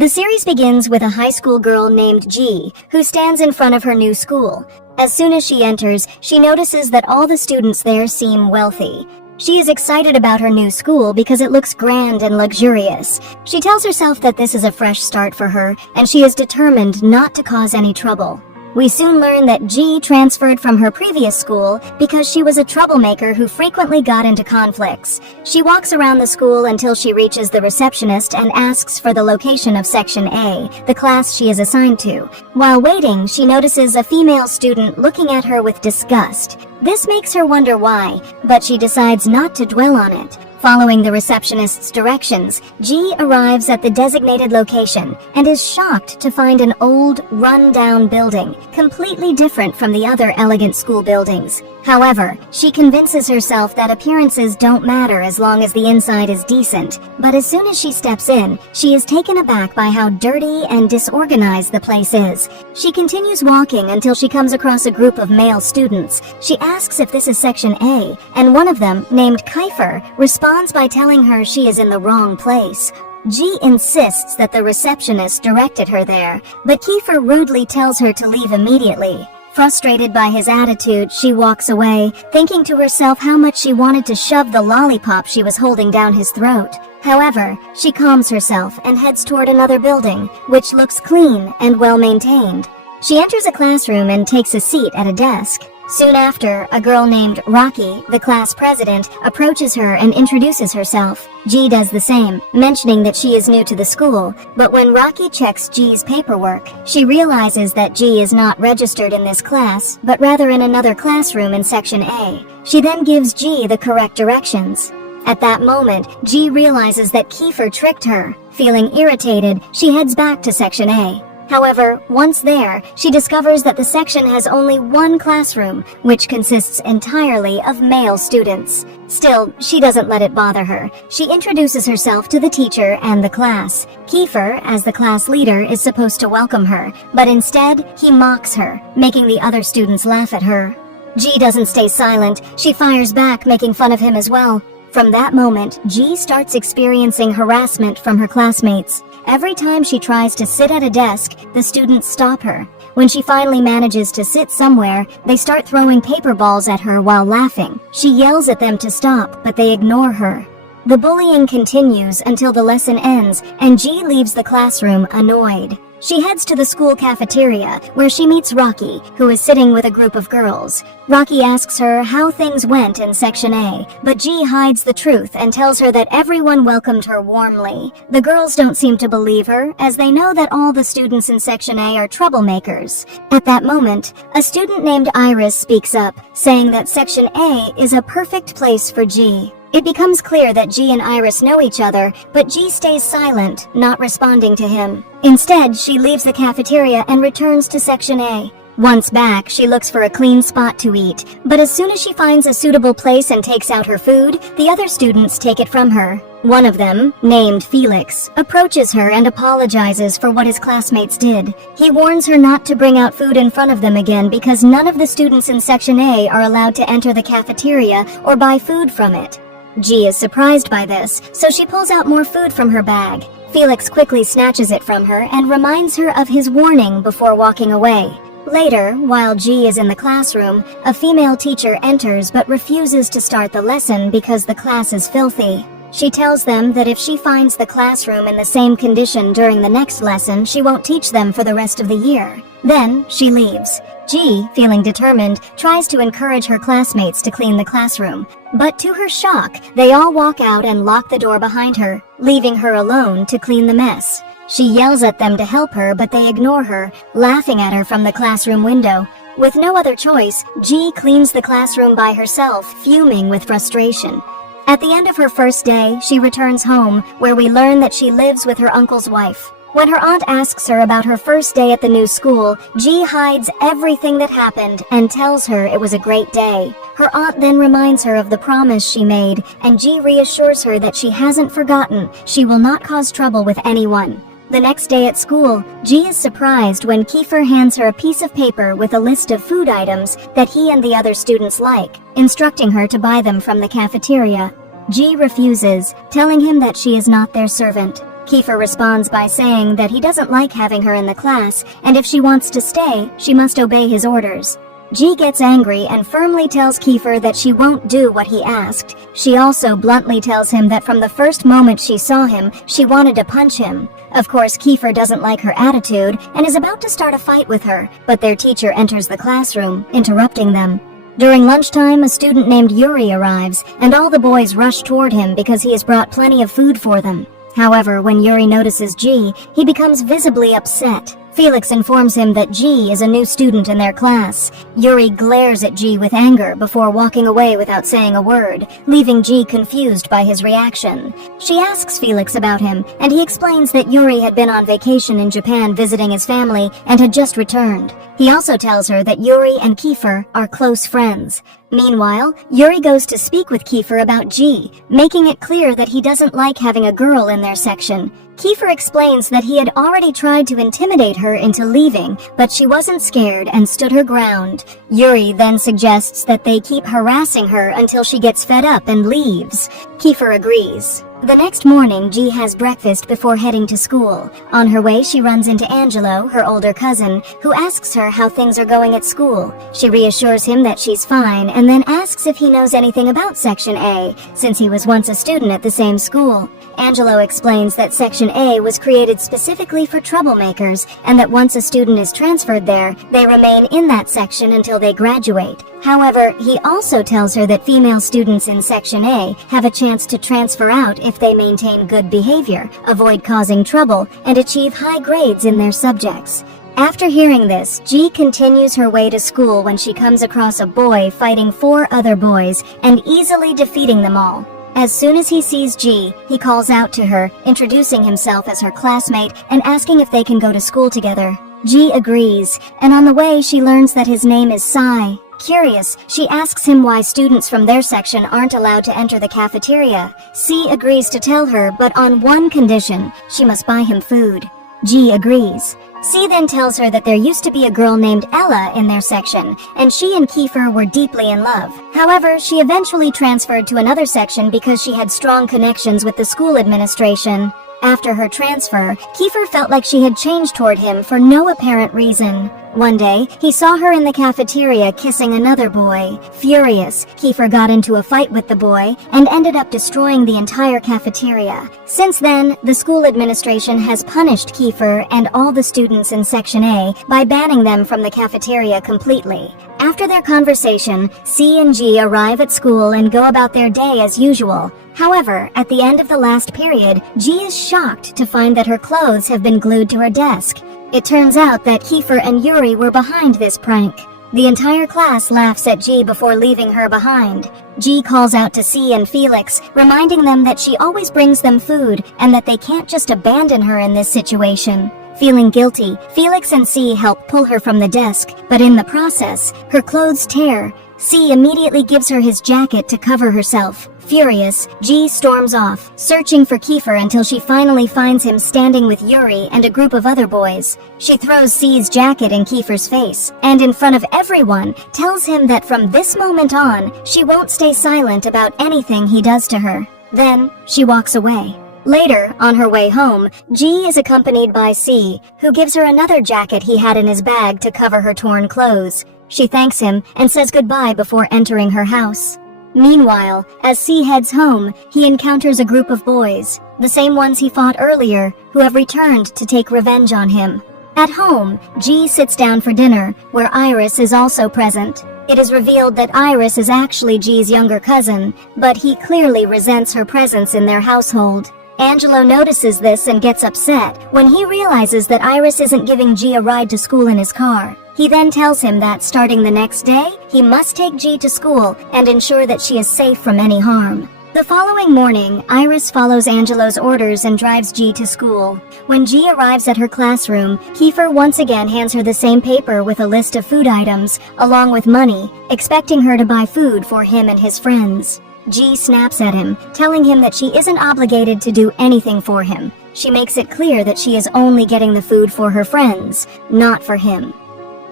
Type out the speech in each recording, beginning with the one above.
The series begins with a high school girl named G, who stands in front of her new school. As soon as she enters, she notices that all the students there seem wealthy. She is excited about her new school because it looks grand and luxurious. She tells herself that this is a fresh start for her, and she is determined not to cause any trouble. We soon learn that G transferred from her previous school because she was a troublemaker who frequently got into conflicts. She walks around the school until she reaches the receptionist and asks for the location of Section A, the class she is assigned to. While waiting, she notices a female student looking at her with disgust. This makes her wonder why, but she decides not to dwell on it. Following the receptionist's directions, G arrives at the designated location and is shocked to find an old, run-down building, completely different from the other elegant school buildings. However, she convinces herself that appearances don't matter as long as the inside is decent, but as soon as she steps in, she is taken aback by how dirty and disorganized the place is. She continues walking until she comes across a group of male students. She asks if this is Section A, and one of them, named Keyfer, responds by telling her she is in the wrong place. G insists that the receptionist directed her there, but Keyfer rudely tells her to leave immediately. Frustrated by his attitude, she walks away, thinking to herself how much she wanted to shove the lollipop she was holding down his throat. However, she calms herself and heads toward another building, which looks clean and well-maintained. She enters a classroom and takes a seat at a desk. Soon after, a girl named Rocky, the class president, approaches her and introduces herself. G does the same, mentioning that she is new to the school, but when Rocky checks G's paperwork, she realizes that G is not registered in this class, but rather in another classroom in Section A. She then gives G the correct directions. At that moment, G realizes that Keyfer tricked her. Feeling irritated, she heads back to Section A. However, once there, she discovers that the section has only one classroom, which consists entirely of male students. Still, she doesn't let it bother her. She introduces herself to the teacher and the class. Keyfer, as the class leader, is supposed to welcome her, but instead, he mocks her, making the other students laugh at her. G doesn't stay silent. She fires back, making fun of him as well. From that moment, G starts experiencing harassment from her classmates. Every time she tries to sit at a desk, the students stop her. When she finally manages to sit somewhere, they start throwing paper balls at her while laughing. She yells at them to stop, but they ignore her. The bullying continues until the lesson ends, and G leaves the classroom annoyed. She heads to the school cafeteria, where she meets Rocky, who is sitting with a group of girls. Rocky asks her how things went in Section A, but G hides the truth and tells her that everyone welcomed her warmly. The girls don't seem to believe her, as they know that all the students in Section A are troublemakers. At that moment, a student named Iris speaks up, saying that Section A is a perfect place for G. It becomes clear that G and Iris know each other, but G stays silent, not responding to him. Instead, she leaves the cafeteria and returns to Section A. Once back, she looks for a clean spot to eat, but as soon as she finds a suitable place and takes out her food, the other students take it from her. One of them, named Felix, approaches her and apologizes for what his classmates did. He warns her not to bring out food in front of them again because none of the students in Section A are allowed to enter the cafeteria or buy food from it. G is surprised by this, so she pulls out more food from her bag. Felix quickly snatches it from her and reminds her of his warning before walking away. Later, while G is in the classroom, a female teacher enters but refuses to start the lesson because the class is filthy. She tells them that if she finds the classroom in the same condition during the next lesson, she won't teach them for the rest of the year. Then, she leaves. G, feeling determined, tries to encourage her classmates to clean the classroom. But to her shock, they all walk out and lock the door behind her, leaving her alone to clean the mess. She yells at them to help her, but they ignore her, laughing at her from the classroom window. With no other choice, G cleans the classroom by herself, fuming with frustration. At the end of her first day, she returns home, where we learn that she lives with her uncle's wife. When her aunt asks her about her first day at the new school, G hides everything that happened and tells her it was a great day. Her aunt then reminds her of the promise she made, and G reassures her that she hasn't forgotten. She will not cause trouble with anyone. The next day at school, G is surprised when Keyfer hands her a piece of paper with a list of food items that he and the other students like, instructing her to buy them from the cafeteria. G refuses, telling him that she is not their servant. Keyfer responds by saying that he doesn't like having her in the class, and if she wants to stay, she must obey his orders. G gets angry and firmly tells Keyfer that she won't do what he asked. She also bluntly tells him that from the first moment she saw him, she wanted to punch him. Of course, Keyfer doesn't like her attitude and is about to start a fight with her, but their teacher enters the classroom, interrupting them. During lunchtime, a student named Yuri arrives, and all the boys rush toward him because he has brought plenty of food for them. However, when Yuri notices G, he becomes visibly upset. Felix informs him that G is a new student in their class. Yuri glares at G with anger before walking away without saying a word, leaving G confused by his reaction. She asks Felix about him, and he explains that Yuri had been on vacation in Japan visiting his family and had just returned. He also tells her that Yuri and Keyfer are close friends. Meanwhile, Yuri goes to speak with Keyfer about G, making it clear that he doesn't like having a girl in their section. Keyfer explains that he had already tried to intimidate her into leaving, but she wasn't scared and stood her ground. Yuri then suggests that they keep harassing her until she gets fed up and leaves. Keyfer agrees. The next morning, G has breakfast before heading to school. On her way, she runs into Angelo, her older cousin, who asks her how things are going at school. She reassures him that she's fine and then asks if he knows anything about Section A, since he was once a student at the same school. Angelo explains that Section A was created specifically for troublemakers and that once a student is transferred there, they remain in that section until they graduate. However, he also tells her that female students in Section A have a chance to transfer out if they maintain good behavior, avoid causing trouble, and achieve high grades in their subjects. After hearing this, G continues her way to school when she comes across a boy fighting 4 other boys and easily defeating them all. As soon as he sees G, he calls out to her, introducing himself as her classmate and asking if they can go to school together. G agrees, and on the way she learns that his name is Sai. Curious, she asks him why students from their section aren't allowed to enter the cafeteria. C agrees to tell her, but on one condition: she must buy him food. G agrees. C then tells her that there used to be a girl named Ella in their section, and she and Keyfer were deeply in love. However, she eventually transferred to another section because she had strong connections with the school administration. After her transfer, Keyfer felt like she had changed toward him for no apparent reason. One day, he saw her in the cafeteria kissing another boy. Furious, Keyfer got into a fight with the boy and ended up destroying the entire cafeteria. Since then, the school administration has punished Keyfer and all the students in Section A by banning them from the cafeteria completely. After their conversation, C and G arrive at school and go about their day as usual. However, at the end of the last period, G is shocked to find that her clothes have been glued to her desk. It turns out that Keyfer and Yuri were behind this prank. The entire class laughs at G before leaving her behind. G calls out to C and Felix, reminding them that she always brings them food and that they can't just abandon her in this situation. Feeling guilty, Felix and C help pull her from the desk, but in the process, her clothes tear. C immediately gives her his jacket to cover herself. Furious, G storms off, searching for Keyfer until she finally finds him standing with Yuri and a group of other boys. She throws C's jacket in Keyfer's face, and in front of everyone, tells him that from this moment on, she won't stay silent about anything he does to her. Then, she walks away. Later, on her way home, G is accompanied by C, who gives her another jacket he had in his bag to cover her torn clothes. She thanks him and says goodbye before entering her house. Meanwhile, as C heads home, he encounters a group of boys, the same ones he fought earlier, who have returned to take revenge on him. At home, G sits down for dinner, where Iris is also present. It is revealed that Iris is actually G's younger cousin, but he clearly resents her presence in their household. Angelo notices this and gets upset when he realizes that Iris isn't giving G a ride to school in his car. He then tells him that starting the next day, he must take G to school and ensure that she is safe from any harm. The following morning, Iris follows Angelo's orders and drives G to school. When G arrives at her classroom, Keyfer once again hands her the same paper with a list of food items, along with money, expecting her to buy food for him and his friends. G snaps at him, telling him that she isn't obligated to do anything for him. She makes it clear that she is only getting the food for her friends, not for him.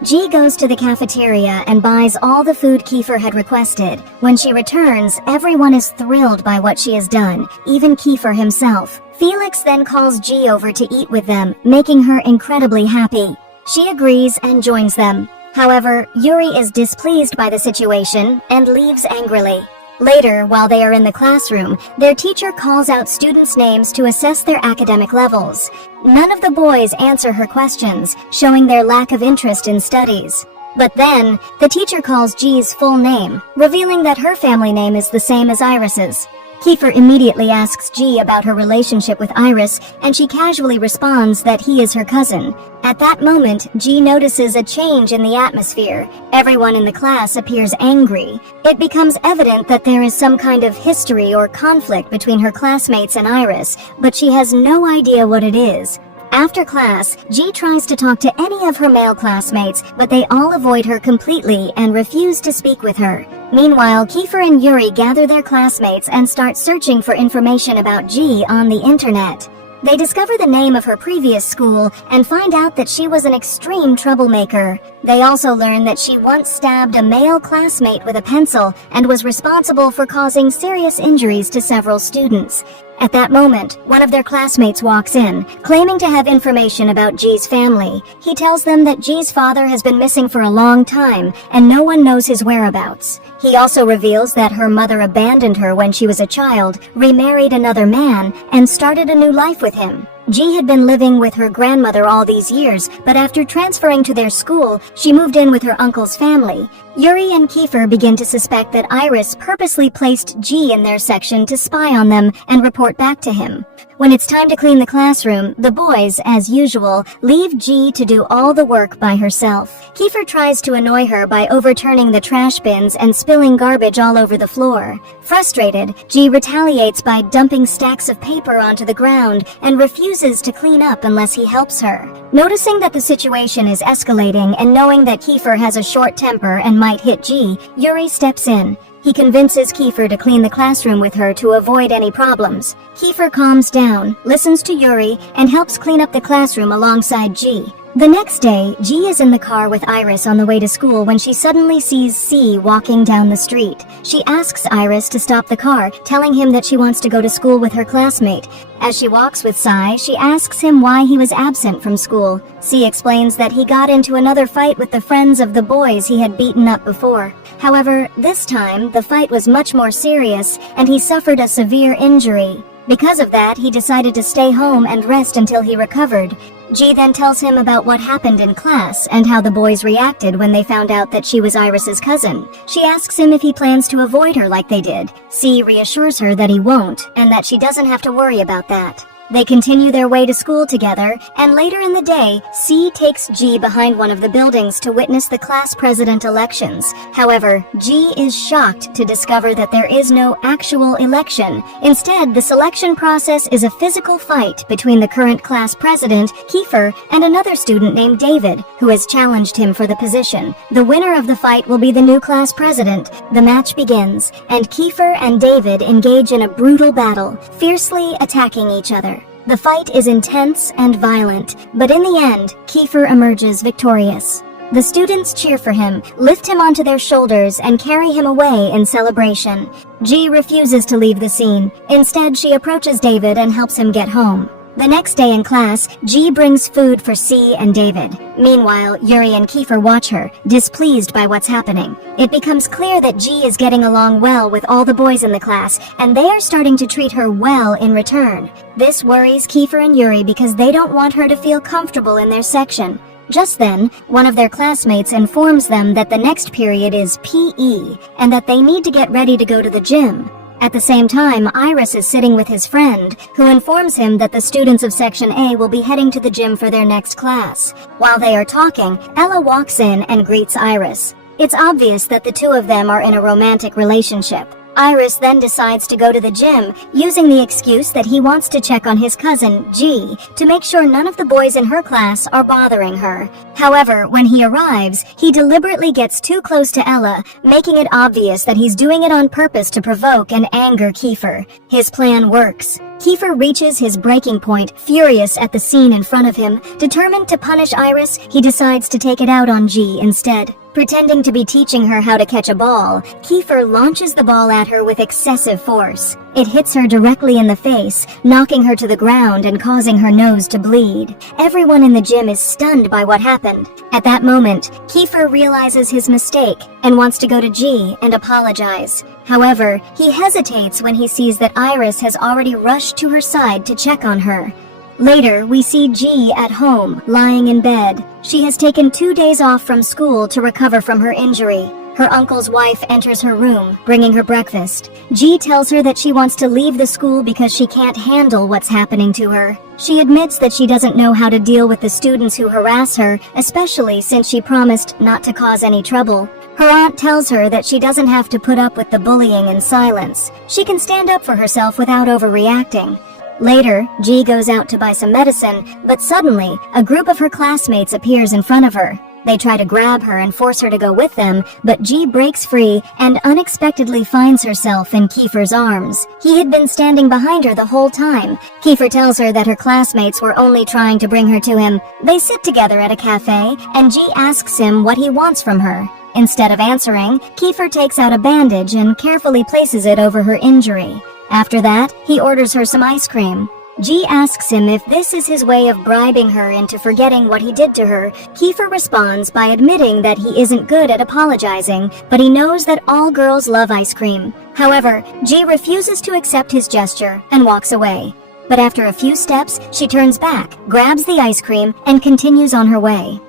G goes to the cafeteria and buys all the food Keyfer had requested. When she returns, everyone is thrilled by what she has done, even Keyfer himself. Felix then calls G over to eat with them, making her incredibly happy. She agrees and joins them. However, Yuri is displeased by the situation and leaves angrily. Later, while they are in the classroom, their teacher calls out students' names to assess their academic levels. None of the boys answer her questions, showing their lack of interest in studies. But then, the teacher calls G's full name, revealing that her family name is the same as Iris's. Keyfer immediately asks G about her relationship with Iris, and she casually responds that he is her cousin. At that moment, G notices a change in the atmosphere. Everyone in the class appears angry. It becomes evident that there is some kind of history or conflict between her classmates and Iris, but she has no idea what it is. After class, G tries to talk to any of her male classmates, but they all avoid her completely and refuse to speak with her. Meanwhile, Keyfer and Yuri gather their classmates and start searching for information about G on the internet. They discover the name of her previous school and find out that she was an extreme troublemaker. They also learn that she once stabbed a male classmate with a pencil and was responsible for causing serious injuries to several students. At that moment, one of their classmates walks in, claiming to have information about G's family. He tells them that G's father has been missing for a long time, and no one knows his whereabouts. He also reveals that her mother abandoned her when she was a child, remarried another man, and started a new life with him. G had been living with her grandmother all these years, but after transferring to their school, she moved in with her uncle's family. Yuri and Keyfer begin to suspect that Iris purposely placed G in their section to spy on them and report back to him. When it's time to clean the classroom, the boys, as usual, leave G to do all the work by herself. Keyfer tries to annoy her by overturning the trash bins and spilling garbage all over the floor. Frustrated, G retaliates by dumping stacks of paper onto the ground and refuses to clean up unless he helps her. Noticing that the situation is escalating and knowing that Keyfer has a short temper and might hit G, Yuri steps in. He convinces Keyfer to clean the classroom with her to avoid any problems. Keyfer calms down, listens to Yuri, and helps clean up the classroom alongside G. The next day, G is in the car with Iris on the way to school when she suddenly sees C walking down the street. She asks Iris to stop the car, telling him that she wants to go to school with her classmate. As she walks with Sai, she asks him why he was absent from school. C explains that he got into another fight with the friends of the boys he had beaten up before. However, this time, the fight was much more serious, and he suffered a severe injury. Because of that, he decided to stay home and rest until he recovered. G then tells him about what happened in class and how the boys reacted when they found out that she was Iris's cousin. She asks him if he plans to avoid her like they did. C reassures her that he won't and that she doesn't have to worry about that. They continue their way to school together, and later in the day, C takes G behind one of the buildings to witness the class president elections. However, G is shocked to discover that there is no actual election. Instead, the selection process is a physical fight between the current class president, Keyfer, and another student named David, who has challenged him for the position. The winner of the fight will be the new class president. The match begins, and Keyfer and David engage in a brutal battle, fiercely attacking each other. The fight is intense and violent, but in the end, Keyfer emerges victorious. The students cheer for him, lift him onto their shoulders, and carry him away in celebration. G refuses to leave the scene. Instead, she approaches David and helps him get home. The next day in class, G brings food for C and David. Meanwhile, Yuri and Keyfer watch her, displeased by what's happening. It becomes clear that G is getting along well with all the boys in the class, and they are starting to treat her well in return. This worries Keyfer and Yuri because they don't want her to feel comfortable in their section. Just then, one of their classmates informs them that the next period is PE, and that they need to get ready to go to the gym. At the same time, Iris is sitting with his friend, who informs him that the students of Section A will be heading to the gym for their next class. While they are talking, Ella walks in and greets Iris. It's obvious that the two of them are in a romantic relationship. Iris then decides to go to the gym, using the excuse that he wants to check on his cousin, G, to make sure none of the boys in her class are bothering her. However, when he arrives, he deliberately gets too close to Ella, making it obvious that he's doing it on purpose to provoke and anger Keyfer. His plan works. Keyfer reaches his breaking point, furious at the scene in front of him. Determined to punish Iris, he decides to take it out on G instead. Pretending to be teaching her how to catch a ball, Keyfer launches the ball at her with excessive force. It hits her directly in the face, knocking her to the ground and causing her nose to bleed. Everyone in the gym is stunned by what happened. At that moment, Keyfer realizes his mistake and wants to go to G and apologize. However, he hesitates when he sees that Iris has already rushed to her side to check on her. Later, we see G at home, lying in bed. She has taken 2 days off from school to recover from her injury. Her uncle's wife enters her room, bringing her breakfast. G tells her that she wants to leave the school because she can't handle what's happening to her. She admits that she doesn't know how to deal with the students who harass her, especially since she promised not to cause any trouble. Her aunt tells her that she doesn't have to put up with the bullying in silence. She can stand up for herself without overreacting. Later, G goes out to buy some medicine, but suddenly, a group of her classmates appears in front of her. They try to grab her and force her to go with them, but G breaks free and unexpectedly finds herself in Keyfer's arms. He had been standing behind her the whole time. Keyfer tells her that her classmates were only trying to bring her to him. They sit together at a cafe, and G asks him what he wants from her. Instead of answering, Keyfer takes out a bandage and carefully places it over her injury. After that, he orders her some ice cream. G asks him if this is his way of bribing her into forgetting what he did to her. Keyfer responds by admitting that he isn't good at apologizing, but he knows that all girls love ice cream. However, G refuses to accept his gesture and walks away. But after a few steps, she turns back, grabs the ice cream, and continues on her way.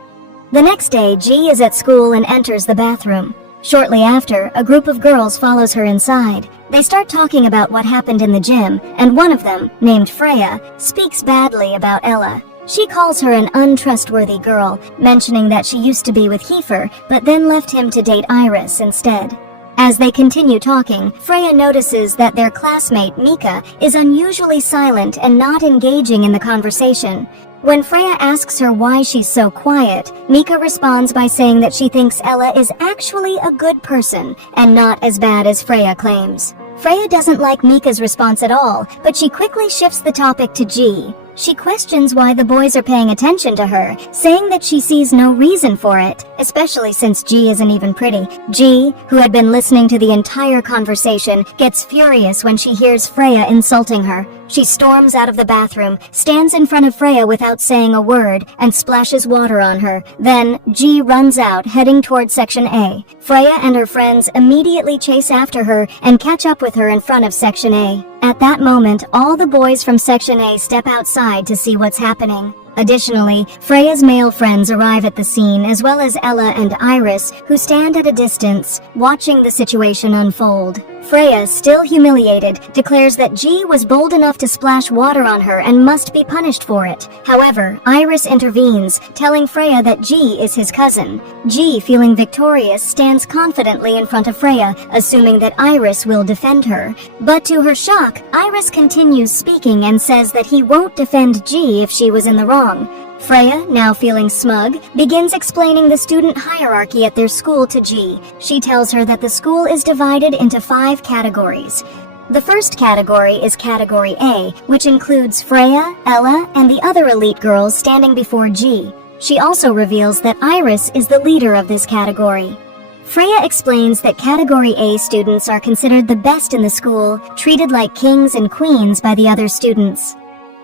The next day, G is at school and enters the bathroom. Shortly after, a group of girls follows her inside. They start talking about what happened in the gym, and one of them, named Freya, speaks badly about Ella. She calls her an untrustworthy girl, mentioning that she used to be with Keyfer, but then left him to date Iris instead. As they continue talking, Freya notices that their classmate, Mika, is unusually silent and not engaging in the conversation. When Freya asks her why she's so quiet, Mika responds by saying that she thinks Ella is actually a good person and not as bad as Freya claims. Freya doesn't like Mika's response at all, but she quickly shifts the topic to G. She questions why the boys are paying attention to her, saying that she sees no reason for it, especially since G isn't even pretty. G, who had been listening to the entire conversation, gets furious when she hears Freya insulting her. She storms out of the bathroom, stands in front of Freya without saying a word, and splashes water on her. Then, G runs out, heading toward Section A. Freya and her friends immediately chase after her and catch up with her in front of Section A. At that moment, all the boys from Section A step outside to see what's happening. Additionally, Freya's male friends arrive at the scene, as well as Ella and Iris, who stand at a distance, watching the situation unfold. Freya, still humiliated, declares that G was bold enough to splash water on her and must be punished for it. However, Iris intervenes, telling Freya that G is his cousin. G, feeling victorious, stands confidently in front of Freya, assuming that Iris will defend her. But to her shock, Iris continues speaking and says that he won't defend G if she was in the wrong. Freya, now feeling smug, begins explaining the student hierarchy at their school to G. She tells her that the school is divided into 5 categories. The first category is Category A, which includes Freya, Ella, and the other elite girls standing before G. She also reveals that Iris is the leader of this category. Freya explains that Category A students are considered the best in the school, treated like kings and queens by the other students.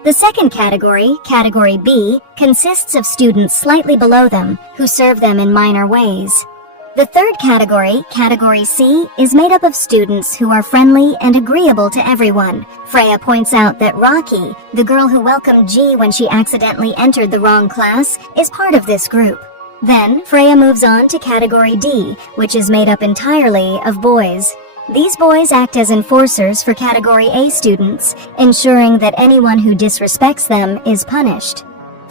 The second category, Category B, consists of students slightly below them, who serve them in minor ways. The third category, Category C, is made up of students who are friendly and agreeable to everyone. Freya points out that Rocky, the girl who welcomed G when she accidentally entered the wrong class, is part of this group. Then, Freya moves on to Category D, which is made up entirely of boys. These boys act as enforcers for Category A students, ensuring that anyone who disrespects them is punished.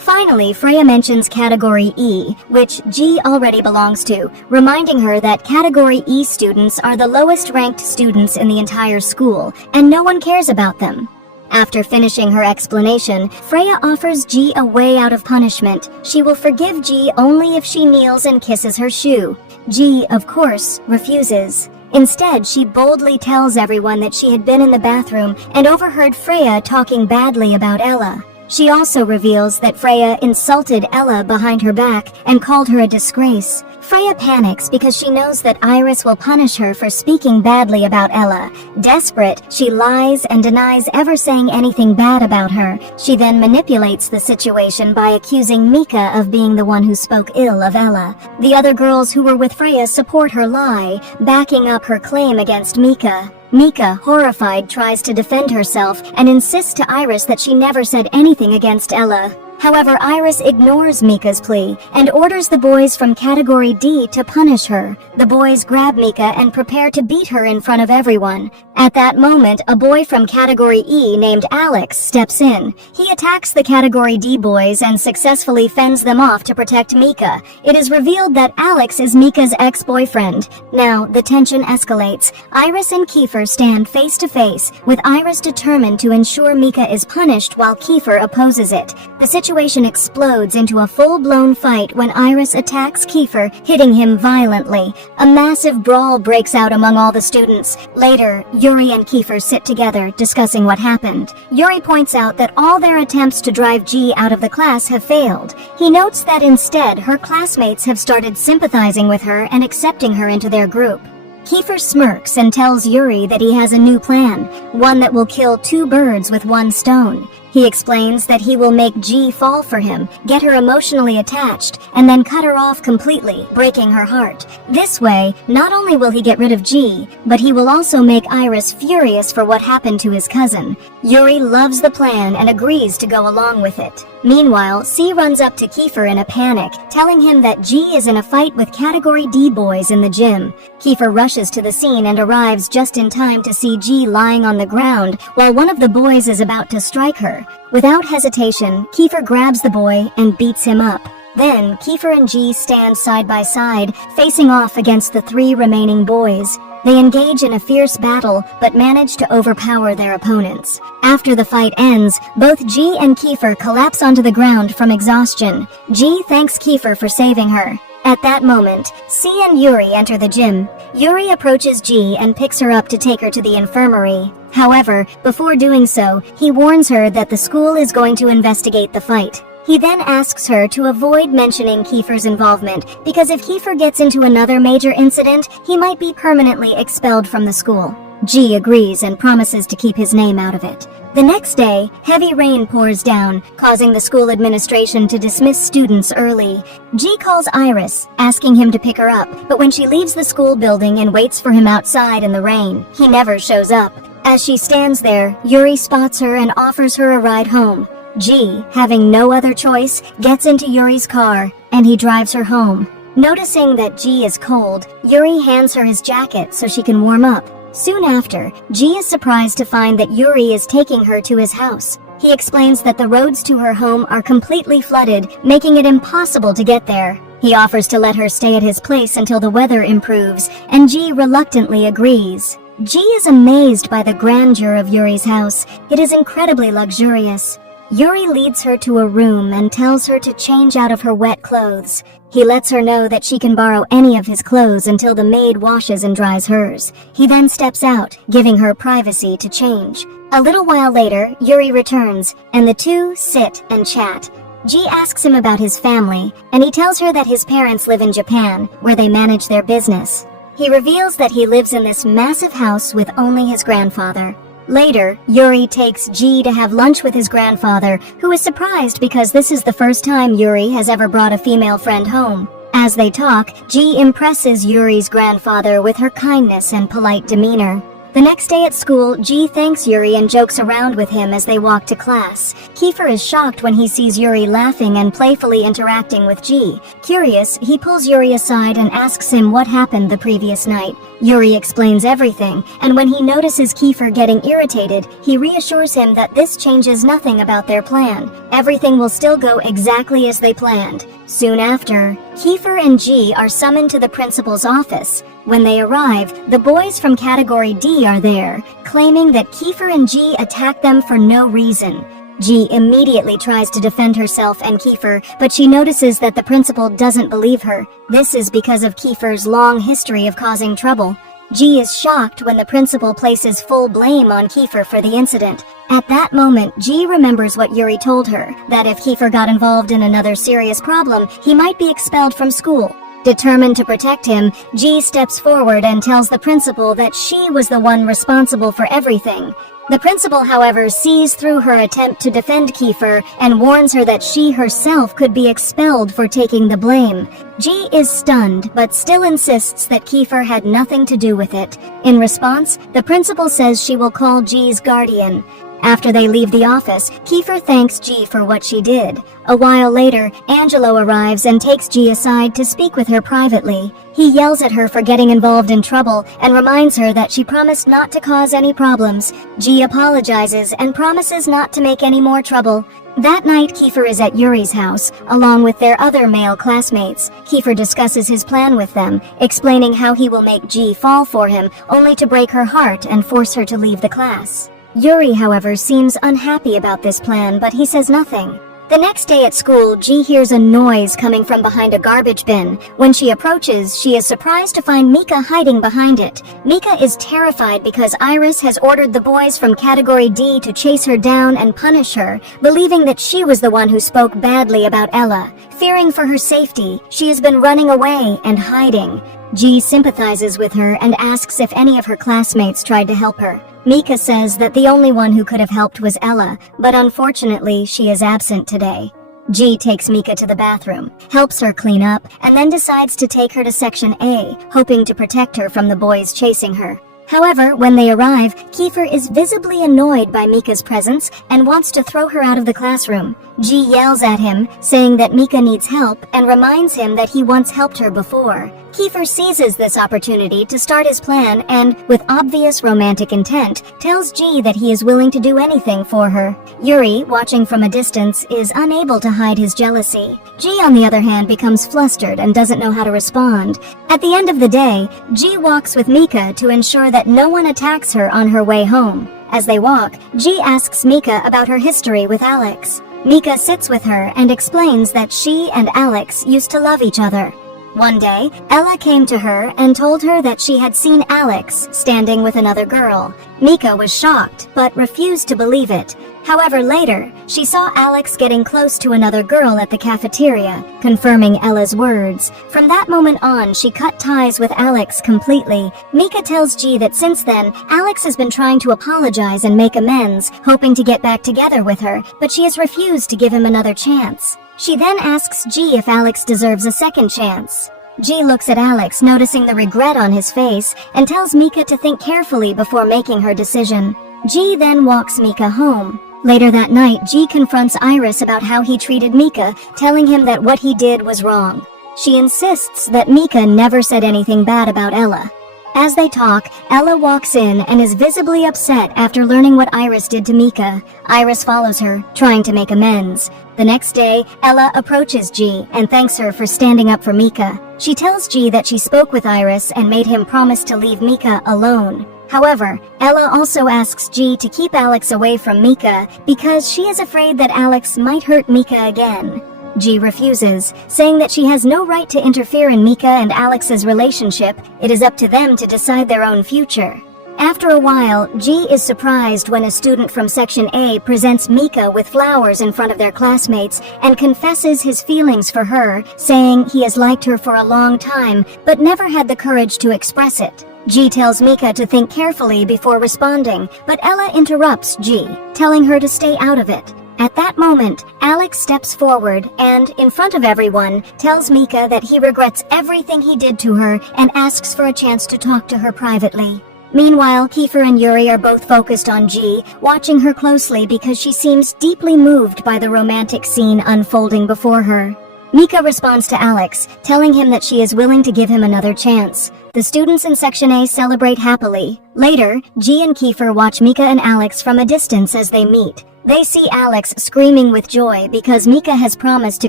Finally, Freya mentions Category E, which G already belongs to, reminding her that Category E students are the lowest-ranked students in the entire school, and no one cares about them. After finishing her explanation, Freya offers G a way out of punishment. She will forgive G only if she kneels and kisses her shoe. G, of course, refuses. Instead, she boldly tells everyone that she had been in the bathroom and overheard Freya talking badly about Ella. She also reveals that Freya insulted Ella behind her back and called her a disgrace. Freya panics because she knows that Iris will punish her for speaking badly about Ella. Desperate, she lies and denies ever saying anything bad about her. She then manipulates the situation by accusing Mika of being the one who spoke ill of Ella. The other girls who were with Freya support her lie, backing up her claim against Mika. Mika, horrified, tries to defend herself and insists to Iris that she never said anything against Ella. However, Iris ignores Mika's plea and orders the boys from Category D to punish her. The boys grab Mika and prepare to beat her in front of everyone. At that moment, a boy from Category E named Alex steps in. He attacks the Category D boys and successfully fends them off to protect Mika. It is revealed that Alex is Mika's ex-boyfriend. Now, the tension escalates. Iris and Keyfer stand face to face, with Iris determined to ensure Mika is punished while Keyfer opposes it. The situation explodes into a full-blown fight when Iris attacks Keyfer, hitting him violently. A massive brawl breaks out among all the students. Later, Yuri and Keyfer sit together, discussing what happened. Yuri points out that all their attempts to drive G out of the class have failed. He notes that instead, her classmates have started sympathizing with her and accepting her into their group. Keyfer smirks and tells Yuri that he has a new plan, one that will kill two birds with one stone. He explains that he will make G fall for him, get her emotionally attached, and then cut her off completely, breaking her heart. This way, not only will he get rid of G, but he will also make Iris furious for what happened to his cousin. Yuri loves the plan and agrees to go along with it. Meanwhile, C runs up to Keyfer in a panic, telling him that G is in a fight with Category D boys in the gym. Keyfer rushes to the scene and arrives just in time to see G lying on the ground while one of the boys is about to strike her. Without hesitation, Keyfer grabs the boy and beats him up. Then, Keyfer and G stand side by side, facing off against the three remaining boys. They engage in a fierce battle, but manage to overpower their opponents. After the fight ends, both G and Keyfer collapse onto the ground from exhaustion. G thanks Keyfer for saving her. At that moment, C and Yuri enter the gym. Yuri approaches G and picks her up to take her to the infirmary. However, before doing so, he warns her that the school is going to investigate the fight. He then asks her to avoid mentioning Keyfer's involvement, because if Keyfer gets into another major incident, he might be permanently expelled from the school. G agrees and promises to keep his name out of it. The next day, heavy rain pours down, causing the school administration to dismiss students early. G calls Iris, asking him to pick her up, but when she leaves the school building and waits for him outside in the rain, he never shows up. As she stands there, Yuri spots her and offers her a ride home. G, having no other choice, gets into Yuri's car, and he drives her home. Noticing that G is cold, Yuri hands her his jacket so she can warm up. Soon after, G is surprised to find that Yuri is taking her to his house. He explains that the roads to her home are completely flooded, making it impossible to get there. He offers to let her stay at his place until the weather improves, and G reluctantly agrees. G is amazed by the grandeur of Yuri's house. It is incredibly luxurious. Yuri leads her to a room and tells her to change out of her wet clothes. He lets her know that she can borrow any of his clothes until the maid washes and dries hers. He then steps out, giving her privacy to change. A little while later, Yuri returns, and the two sit and chat. G asks him about his family, and he tells her that his parents live in Japan, where they manage their business. He reveals that he lives in this massive house with only his grandfather. Later, Yuri takes G to have lunch with his grandfather, who is surprised because this is the first time Yuri has ever brought a female friend home. As they talk, G impresses Yuri's grandfather with her kindness and polite demeanor. The next day at school, G thanks Yuri and jokes around with him as they walk to class. Keyfer is shocked when he sees Yuri laughing and playfully interacting with G. Curious, he pulls Yuri aside and asks him what happened the previous night. Yuri explains everything, and when he notices Keyfer getting irritated, he reassures him that this changes nothing about their plan. Everything will still go exactly as they planned. Soon after, Keyfer and G are summoned to the principal's office. When they arrive, the boys from Category D are there, claiming that Keyfer and G attacked them for no reason. G immediately tries to defend herself and Keyfer, but she notices that the principal doesn't believe her. This is because of Keyfer's long history of causing trouble. G is shocked when the principal places full blame on Keyfer for the incident. At that moment, G remembers what Yuri told her, that if Keyfer got involved in another serious problem, he might be expelled from school. Determined to protect him, G steps forward and tells the principal that she was the one responsible for everything. The principal, however, sees through her attempt to defend Keyfer and warns her that she herself could be expelled for taking the blame. G is stunned, but still insists that Keyfer had nothing to do with it. In response, the principal says she will call G's guardian. After they leave the office, Keyfer thanks G for what she did. A while later, Angelo arrives and takes G aside to speak with her privately. He yells at her for getting involved in trouble and reminds her that she promised not to cause any problems. G apologizes and promises not to make any more trouble. That night, Keyfer is at Yuri's house, along with their other male classmates. Keyfer discusses his plan with them, explaining how he will make G fall for him, only to break her heart and force her to leave the class. Yuri, however, seems unhappy about this plan, but he says nothing. The next day at school, G hears a noise coming from behind a garbage bin. When she approaches, she is surprised to find Mika hiding behind it. Mika is terrified because Iris has ordered the boys from Category D to chase her down and punish her, believing that she was the one who spoke badly about Ella. Fearing for her safety, she has been running away and hiding. G sympathizes with her and asks if any of her classmates tried to help her. Mika says that the only one who could have helped was Ella, but unfortunately she is absent today. G takes Mika to the bathroom, helps her clean up, and then decides to take her to Section A, hoping to protect her from the boys chasing her. However, when they arrive, Keyfer is visibly annoyed by Mika's presence and wants to throw her out of the classroom. G yells at him, saying that Mika needs help and reminds him that he once helped her before. Keyfer seizes this opportunity to start his plan and, with obvious romantic intent, tells G that he is willing to do anything for her. Yuri, watching from a distance, is unable to hide his jealousy. G, on the other hand, becomes flustered and doesn't know how to respond. At the end of the day, G walks with Mika to ensure that no one attacks her on her way home. As they walk, G asks Mika about her history with Alex. Mika sits with her and explains that she and Alex used to love each other. One day, Ella came to her and told her that she had seen Alex standing with another girl. Mika was shocked, but refused to believe it. However, later, she saw Alex getting close to another girl at the cafeteria, confirming Ella's words. From that moment on, she cut ties with Alex completely. Mika tells G that since then, Alex has been trying to apologize and make amends, hoping to get back together with her, but she has refused to give him another chance. She then asks G if Alex deserves a second chance. G looks at Alex, noticing the regret on his face, and tells Mika to think carefully before making her decision. G then walks Mika home. Later that night, G confronts Iris about how he treated Mika, telling him that what he did was wrong. She insists that Mika never said anything bad about Ella. As they talk, Ella walks in and is visibly upset after learning what Iris did to Mika. Iris follows her, trying to make amends. The next day, Ella approaches G and thanks her for standing up for Mika. She tells G that she spoke with Iris and made him promise to leave Mika alone. However, Ella also asks G to keep Alex away from Mika because she is afraid that Alex might hurt Mika again. G refuses, saying that she has no right to interfere in Mika and Alex's relationship. It is up to them to decide their own future. After a while, G is surprised when a student from Section A presents Mika with flowers in front of their classmates and confesses his feelings for her, saying he has liked her for a long time but never had the courage to express it. G tells Mika to think carefully before responding, but Ella interrupts G, telling her to stay out of it. At that moment, Alex steps forward and, in front of everyone, tells Mika that he regrets everything he did to her and asks for a chance to talk to her privately. Meanwhile, Keyfer and Yuri are both focused on G, watching her closely because she seems deeply moved by the romantic scene unfolding before her. Mika responds to Alex, telling him that she is willing to give him another chance. The students in Section A celebrate happily. Later, G and Keyfer watch Mika and Alex from a distance as they meet. They see Alex screaming with joy because Mika has promised to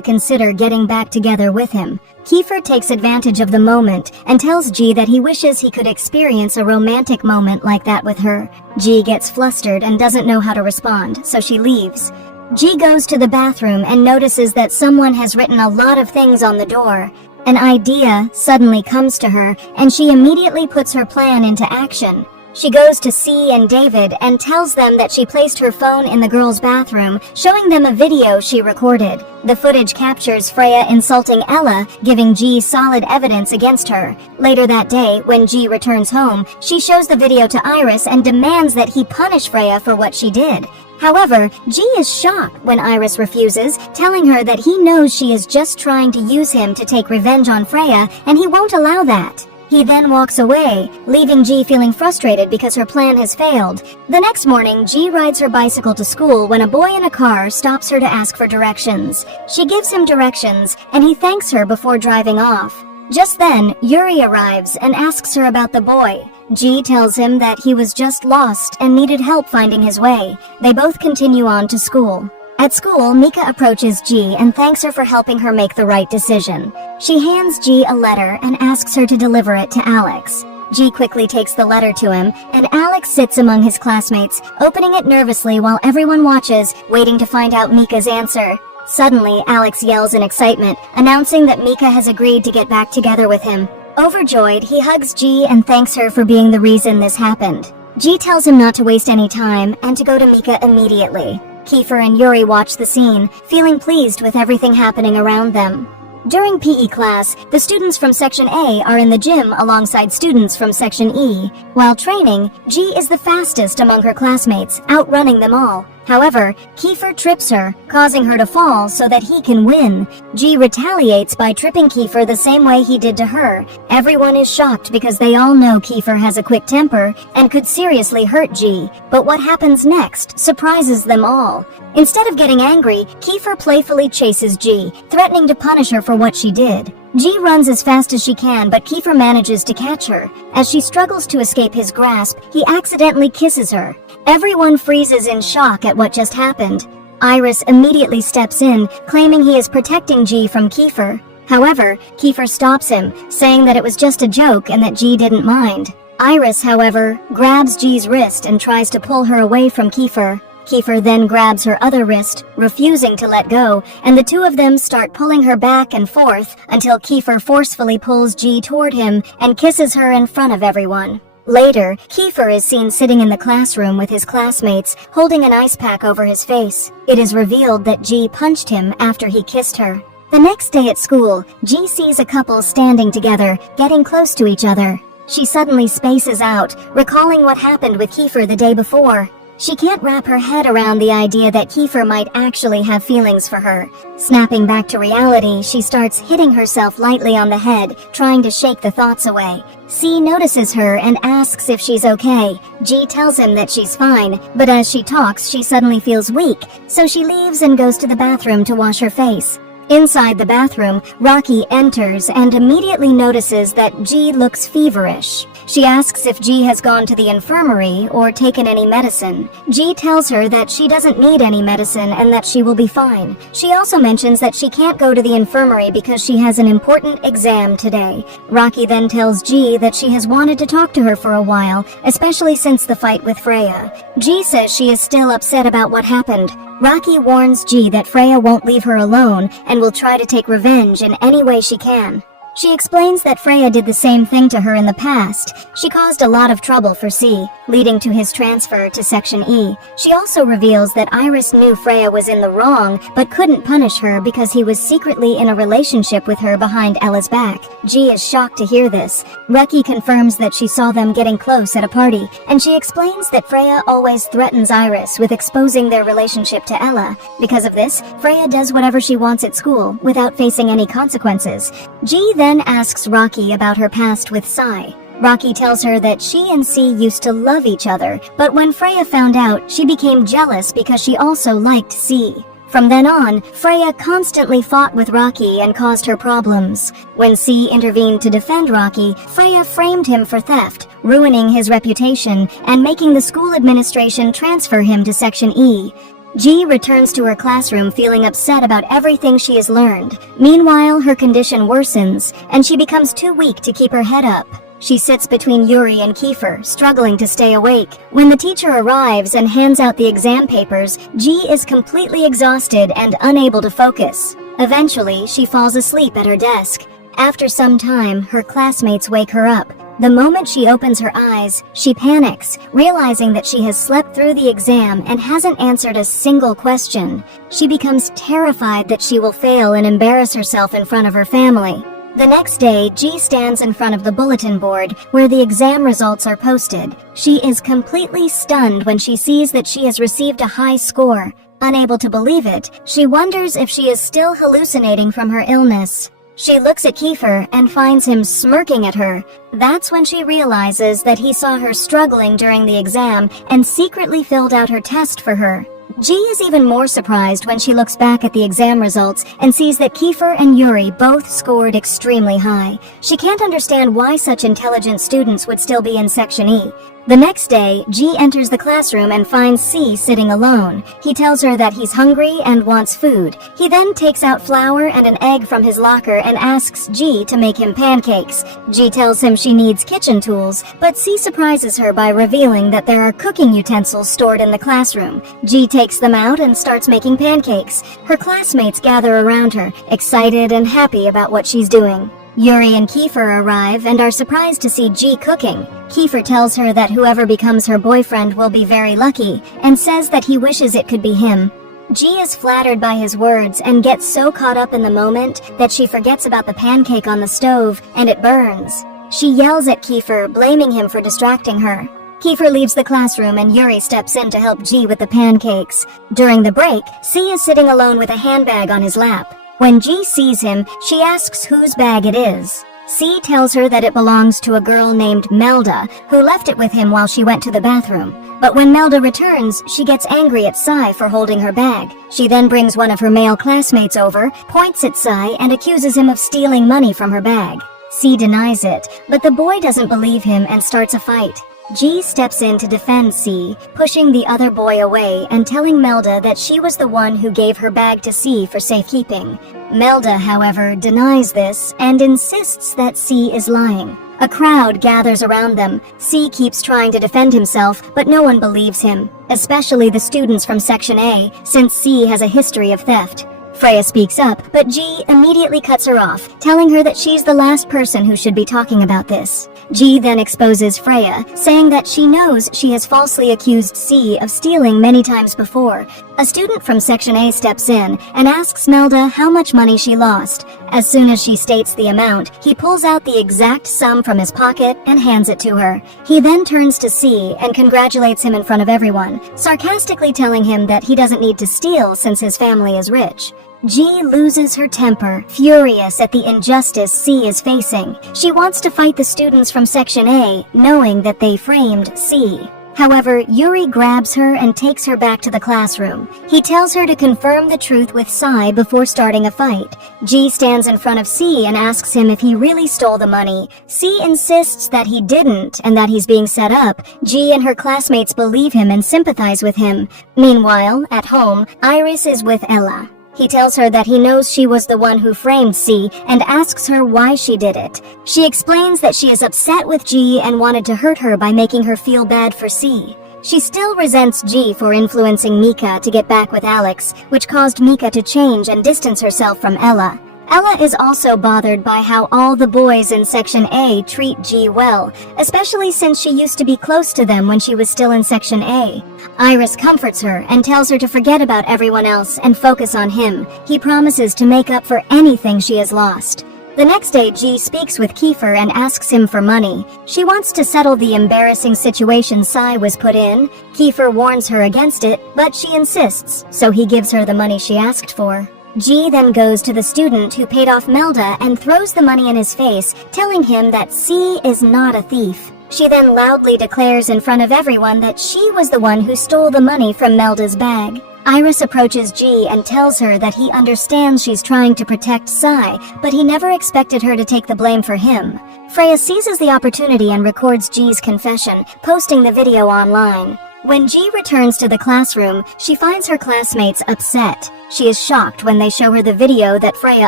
consider getting back together with him. Keyfer takes advantage of the moment and tells G that he wishes he could experience a romantic moment like that with her. G gets flustered and doesn't know how to respond, so she leaves. G goes to the bathroom and notices that someone has written a lot of things on the door. An idea suddenly comes to her, and she immediately puts her plan into action. She goes to C and David and tells them that she placed her phone in the girls' bathroom, showing them a video she recorded. The footage captures Freya insulting Ella, giving G solid evidence against her. Later that day, when G returns home, she shows the video to Iris and demands that he punish Freya for what she did. However, G is shocked when Iris refuses, telling her that he knows she is just trying to use him to take revenge on Freya, and he won't allow that. He then walks away, leaving G feeling frustrated because her plan has failed. The next morning, G rides her bicycle to school when a boy in a car stops her to ask for directions. She gives him directions, and he thanks her before driving off. Just then, Yuri arrives and asks her about the boy. G tells him that he was just lost and needed help finding his way. They both continue on to school. At school, Mika approaches G and thanks her for helping her make the right decision. She hands G a letter and asks her to deliver it to Alex. G quickly takes the letter to him, and Alex sits among his classmates, opening it nervously while everyone watches, waiting to find out Mika's answer. Suddenly, Alex yells in excitement, announcing that Mika has agreed to get back together with him. Overjoyed, he hugs G and thanks her for being the reason this happened. G tells him not to waste any time and to go to Mika immediately. Keyfer and Yuri watch the scene, feeling pleased with everything happening around them. During PE class, the students from Section A are in the gym alongside students from Section E. While training, G is the fastest among her classmates, outrunning them all. However, Keyfer trips her, causing her to fall so that he can win. G retaliates by tripping Keyfer the same way he did to her. Everyone is shocked because they all know Keyfer has a quick temper and could seriously hurt G. But what happens next surprises them all. Instead of getting angry, Keyfer playfully chases G, threatening to punish her for what she did. G runs as fast as she can, but Keyfer manages to catch her. As she struggles to escape his grasp, he accidentally kisses her. Everyone freezes in shock at what just happened. Iris immediately steps in, claiming he is protecting G from Keyfer. However, Keyfer stops him, saying that it was just a joke and that G didn't mind. Iris, however, grabs G's wrist and tries to pull her away from Keyfer. Keyfer then grabs her other wrist, refusing to let go, and the two of them start pulling her back and forth until Keyfer forcefully pulls G toward him and kisses her in front of everyone. Later, Keyfer is seen sitting in the classroom with his classmates, holding an ice pack over his face. It is revealed that G punched him after he kissed her. The next day at school, G sees a couple standing together, getting close to each other. She suddenly spaces out, recalling what happened with Keyfer the day before. She can't wrap her head around the idea that Keyfer might actually have feelings for her. Snapping back to reality, she starts hitting herself lightly on the head, trying to shake the thoughts away. C notices her and asks if she's okay. G tells him that she's fine, but as she talks, she suddenly feels weak, so she leaves and goes to the bathroom to wash her face. Inside the bathroom, Rocky enters and immediately notices that G looks feverish. She asks if G has gone to the infirmary or taken any medicine. G tells her that she doesn't need any medicine and that she will be fine. She also mentions that she can't go to the infirmary because she has an important exam today. Rocky then tells G that she has wanted to talk to her for a while, especially since the fight with Freya. G says she is still upset about what happened. Rocky warns G that Freya won't leave her alone and will try to take revenge in any way she can. She explains that Freya did the same thing to her in the past. She caused a lot of trouble for C, leading to his transfer to Section E. She also reveals that Iris knew Freya was in the wrong, but couldn't punish her because he was secretly in a relationship with her behind Ella's back. G is shocked to hear this. Reki confirms that she saw them getting close at a party, and she explains that Freya always threatens Iris with exposing their relationship to Ella. Because of this, Freya does whatever she wants at school, without facing any consequences. G then asks Rocky about her past with Sai. Rocky tells her that she and C used to love each other, but when Freya found out, she became jealous because she also liked C. From then on, Freya constantly fought with Rocky and caused her problems. When C intervened to defend Rocky, Freya framed him for theft, ruining his reputation and making the school administration transfer him to Section E. G returns to her classroom feeling upset about everything she has learned. Meanwhile, her condition worsens, and she becomes too weak to keep her head up. She sits between Yuri and Keyfer, struggling to stay awake. When the teacher arrives and hands out the exam papers, G is completely exhausted and unable to focus. Eventually, she falls asleep at her desk. After some time, her classmates wake her up. The moment she opens her eyes, she panics, realizing that she has slept through the exam and hasn't answered a single question. She becomes terrified that she will fail and embarrass herself in front of her family. The next day, G stands in front of the bulletin board where the exam results are posted. She is completely stunned when she sees that she has received a high score. Unable to believe it, she wonders if she is still hallucinating from her illness. She looks at Keyfer and finds him smirking at her. That's when she realizes that he saw her struggling during the exam and secretly filled out her test for her. G is even more surprised when she looks back at the exam results and sees that Keyfer and Yuri both scored extremely high. She can't understand why such intelligent students would still be in Section E. The next day, G enters the classroom and finds C sitting alone. He tells her that he's hungry and wants food. He then takes out flour and an egg from his locker and asks G to make him pancakes. G tells him she needs kitchen tools, but C surprises her by revealing that there are cooking utensils stored in the classroom. G takes them out and starts making pancakes. Her classmates gather around her, excited and happy about what she's doing. Yuri and Keyfer arrive and are surprised to see G cooking. Keyfer tells her that whoever becomes her boyfriend will be very lucky and says that he wishes it could be him. G is flattered by his words and gets so caught up in the moment that she forgets about the pancake on the stove and it burns. She yells at Keyfer, blaming him for distracting her. Keyfer leaves the classroom and Yuri steps in to help G with the pancakes. During the break, C is sitting alone with a handbag on his lap. When G sees him, she asks whose bag it is. C tells her that it belongs to a girl named Melda, who left it with him while she went to the bathroom. But when Melda returns, she gets angry at Sai for holding her bag. She then brings one of her male classmates over, points at Sai, and accuses him of stealing money from her bag. C denies it, but the boy doesn't believe him and starts a fight. G steps in to defend C, pushing the other boy away and telling Melda that she was the one who gave her bag to C for safekeeping. Melda, however, denies this and insists that C is lying. A crowd gathers around them. C keeps trying to defend himself, but no one believes him, especially the students from Section A, since C has a history of theft. Freya speaks up, but G immediately cuts her off, telling her that she's the last person who should be talking about this. G then exposes Freya, saying that she knows she has falsely accused C of stealing many times before. A student from Section A steps in and asks Melda how much money she lost. As soon as she states the amount, he pulls out the exact sum from his pocket and hands it to her. He then turns to C and congratulates him in front of everyone, sarcastically telling him that he doesn't need to steal since his family is rich. G loses her temper, furious at the injustice C is facing. She wants to fight the students from Section A, knowing that they framed C. However, Yuri grabs her and takes her back to the classroom. He tells her to confirm the truth with Sai before starting a fight. G stands in front of C and asks him if he really stole the money. C insists that he didn't and that he's being set up. G and her classmates believe him and sympathize with him. Meanwhile, at home, Iris is with Ella. He tells her that he knows she was the one who framed C and asks her why she did it. She explains that she is upset with G and wanted to hurt her by making her feel bad for C. She still resents G for influencing Mika to get back with Alex, which caused Mika to change and distance herself from Ella. Ella is also bothered by how all the boys in Section A treat G well, especially since she used to be close to them when she was still in Section A. Iris comforts her and tells her to forget about everyone else and focus on him. He promises to make up for anything she has lost. The next day, G speaks with Keyfer and asks him for money. She wants to settle the embarrassing situation Sai was put in. Keyfer warns her against it, but she insists, so he gives her the money she asked for. G then goes to the student who paid off Melda and throws the money in his face, telling him that C is not a thief. She then loudly declares in front of everyone that she was the one who stole the money from Melda's bag. Iris approaches G and tells her that he understands she's trying to protect Sai, but he never expected her to take the blame for him. Freya seizes the opportunity and records G's confession, posting the video online. When G returns to the classroom, she finds her classmates upset. She is shocked when they show her the video that Freya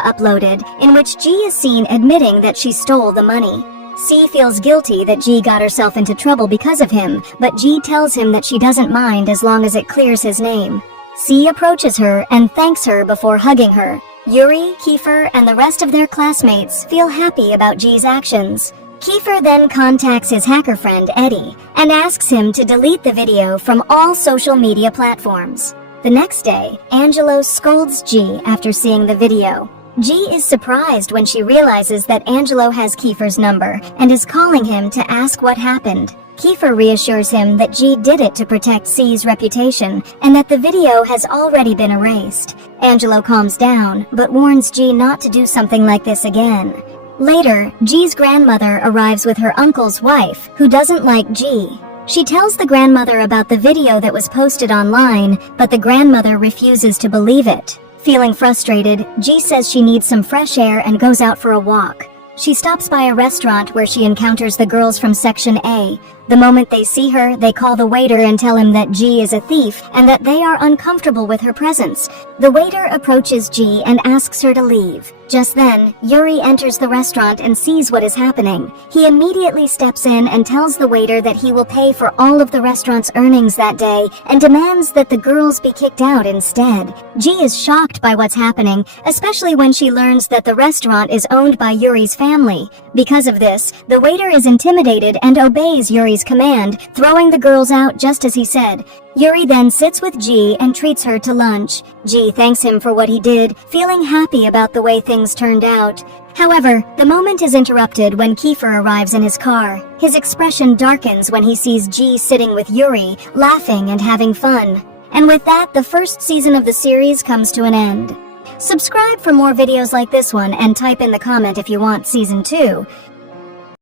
uploaded, in which G is seen admitting that she stole the money. C feels guilty that G got herself into trouble because of him, but G tells him that she doesn't mind as long as it clears his name. C approaches her and thanks her before hugging her. Yuri, Keyfer, and the rest of their classmates feel happy about G's actions. Keyfer then contacts his hacker friend Eddie and asks him to delete the video from all social media platforms. The next day, Angelo scolds G after seeing the video. G is surprised when she realizes that Angelo has Keyfer's number and is calling him to ask what happened. Keyfer reassures him that G did it to protect C's reputation and that the video has already been erased. Angelo calms down, but warns G not to do something like this again. Later, G's grandmother arrives with her uncle's wife, who doesn't like G. She tells the grandmother about the video that was posted online, but the grandmother refuses to believe it. Feeling frustrated, G says she needs some fresh air and goes out for a walk. She stops by a restaurant where she encounters the girls from Section A. The moment they see her, they call the waiter and tell him that G is a thief and that they are uncomfortable with her presence. The waiter approaches G and asks her to leave. Just then, Yuri enters the restaurant and sees what is happening. He immediately steps in and tells the waiter that he will pay for all of the restaurant's earnings that day and demands that the girls be kicked out instead. G is shocked by what's happening, especially when she learns that the restaurant is owned by Yuri's family. Because of this, the waiter is intimidated and obeys Yuri's command, throwing the girls out just as he said. Yuri then sits with G and treats her to lunch. G thanks him for what he did, feeling happy about the way things turned out. However, the moment is interrupted when Keyfer arrives in his car. His expression darkens when he sees G sitting with Yuri, laughing and having fun. And with that, the first season of the series comes to an end. Subscribe for more videos like this one and type in the comment if you want Season 2.